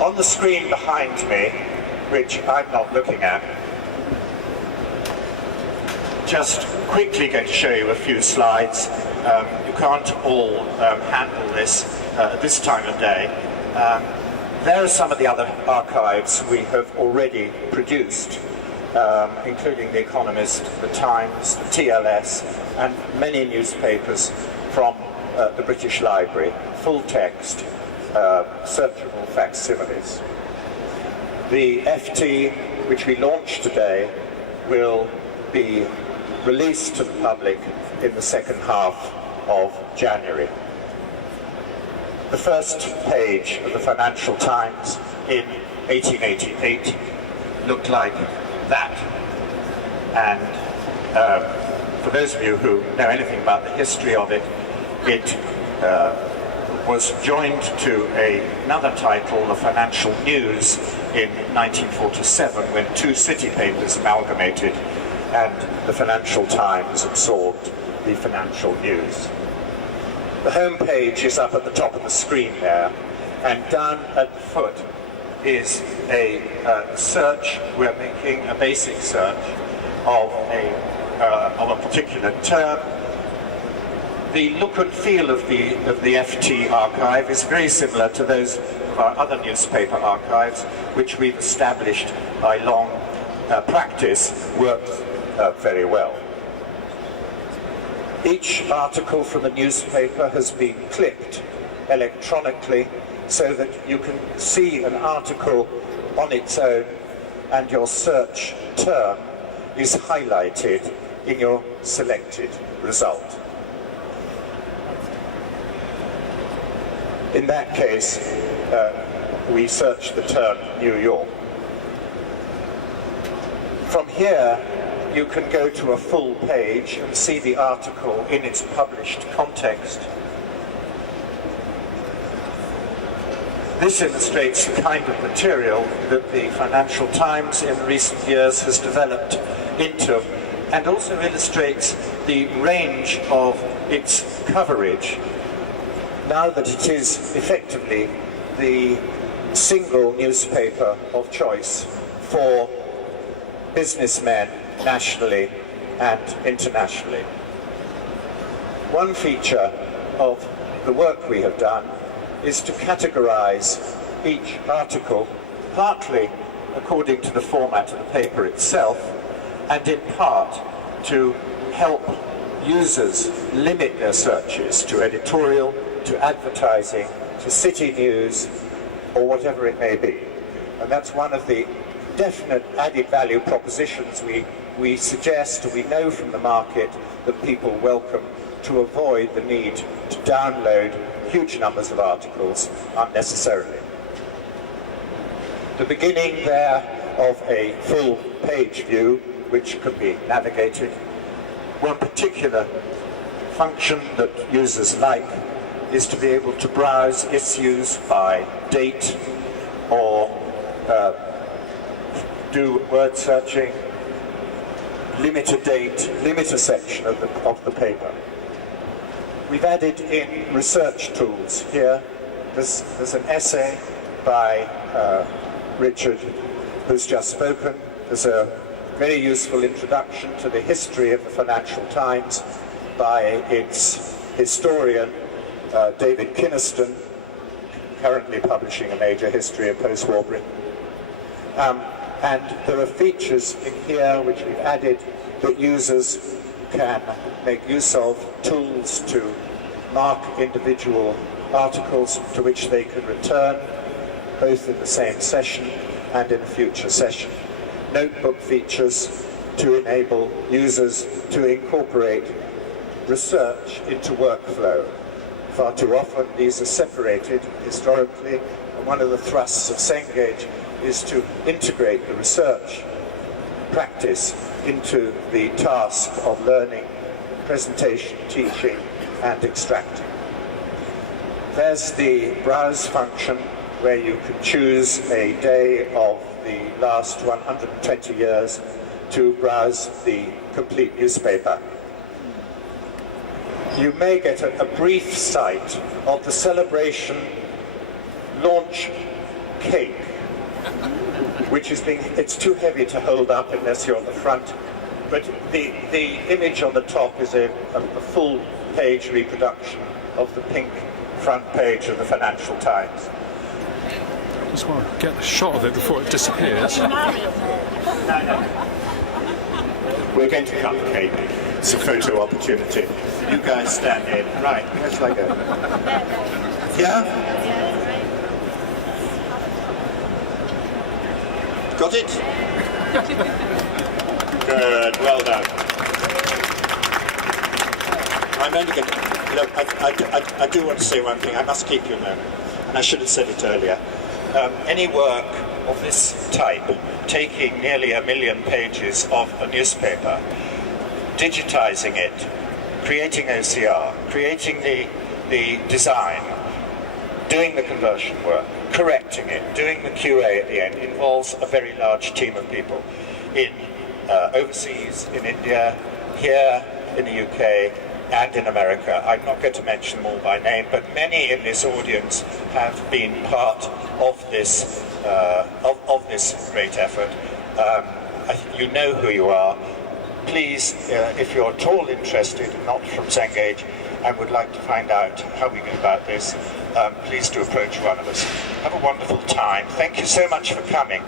On the screen behind me, which I'm not looking at, just quickly going to show you a few slides. You can't all handle this at this time of day. There are some of the other archives we have already produced, including The Economist, The Times, the TLS, and many newspapers from the British Library, full text, searchable facsimiles. The FT, which we launched today, will be released to the public in the second half of January. The first page of the Financial Times in 1888 looked like that. And for those of you who know anything about the history of it, it was joined to another title, the Financial News, in 1947, when two city papers amalgamated and the Financial Times absorbed the Financial News. The home page is up at the top of the screen there, and down at the foot is a search. We're making a basic search of a particular term. The look and feel of the FT archive is very similar to those of our other newspaper archives, which we've established by long practice works very well. Each article from the newspaper has been clipped electronically so that you can see an article on its own and your search term is highlighted in your selected result. In that case, we search the term New York. From here, you can go to a full page and see the article in its published context. This illustrates the kind of material that the Financial Times in recent years has developed into, and also illustrates the range of its coverage, now that it is effectively the single newspaper of choice for businessmen nationally and internationally. One feature of the work we have done is to categorize each article, partly according to the format of the paper itself, and in part to help users limit their searches to editorial, to advertising, to city news, or whatever it may be. And that's one of the definite added value propositions we suggest, we know from the market that people welcome, to avoid the need to download huge numbers of articles unnecessarily. The beginning there of a full page view, which can be navigated. One particular function that users like is to be able to browse issues by date or do word searching, limit a date, limit a section of the paper. We've added in research tools here. There's an essay by Richard, who's just spoken. There's a very useful introduction to the history of the Financial Times by its historian, David Kynaston, currently publishing a major history of post-war Britain. And there are features in here which we've added that users can make use of, tools to mark individual articles to which they can return, both in the same session and in a future session. Notebook features to enable users to incorporate research into workflow. Far too often these are separated historically, and one of the thrusts of Cengage is to integrate the research practice into the task of learning, presentation, teaching, and extracting. There's the browse function, where you can choose a day of the last 120 years to browse the complete newspaper. You may get a brief sight of the celebration launch cake, which is it's too heavy to hold up unless you're on the front. But the image on the top is a full page reproduction of the pink front page of the Financial Times. I just want to get a shot of it before it disappears. We're going to cut the cake. It's a photo opportunity. You guys stand in. Right, where shall I go? Yeah? Got it? Good, well done. I'm only going to... Look, I do want to say one thing. I must keep you a moment. And I should have said it earlier. Any work of this type, taking nearly 1 million pages of a newspaper, digitizing it, creating OCR, creating the design, doing the conversion work, correcting it, doing the QA at the end, involves a very large team of people in overseas, in India, here in the UK, and in America. I'm not going to mention them all by name, but many in this audience have been part of this great effort. You know who you are. Please, if you're at all interested, not from Cengage, and would like to find out how we go about this, please do approach one of us. Have a wonderful time. Thank you so much for coming.